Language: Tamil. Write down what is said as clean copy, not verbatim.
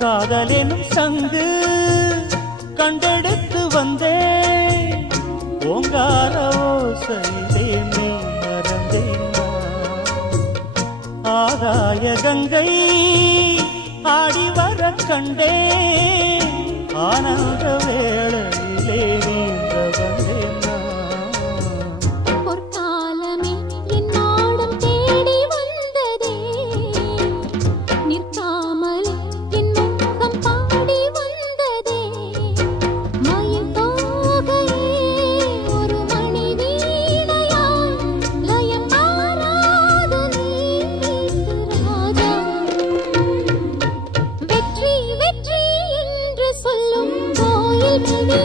காதலெனும் சங்கு கண்டெடுத்து வந்தேன் ஓங்கார ஓசையிலே நீ மறந்தேனா ஆகாய கங்கை ஆடி வர கண்டேன் ஆனந்த வேளையிலே நீந்த வந்தேனா பொற்காலமே என் நாடம் தேடி வந்ததே நிற்காமல் என் முகம் பாடி வந்ததே மயில் தோகையே ஒரு மணி வீணையாய் லயம் மாறாத நீ ராஜா வெற்றி வெற்றி என்று சொல்லும் கோயில் மணி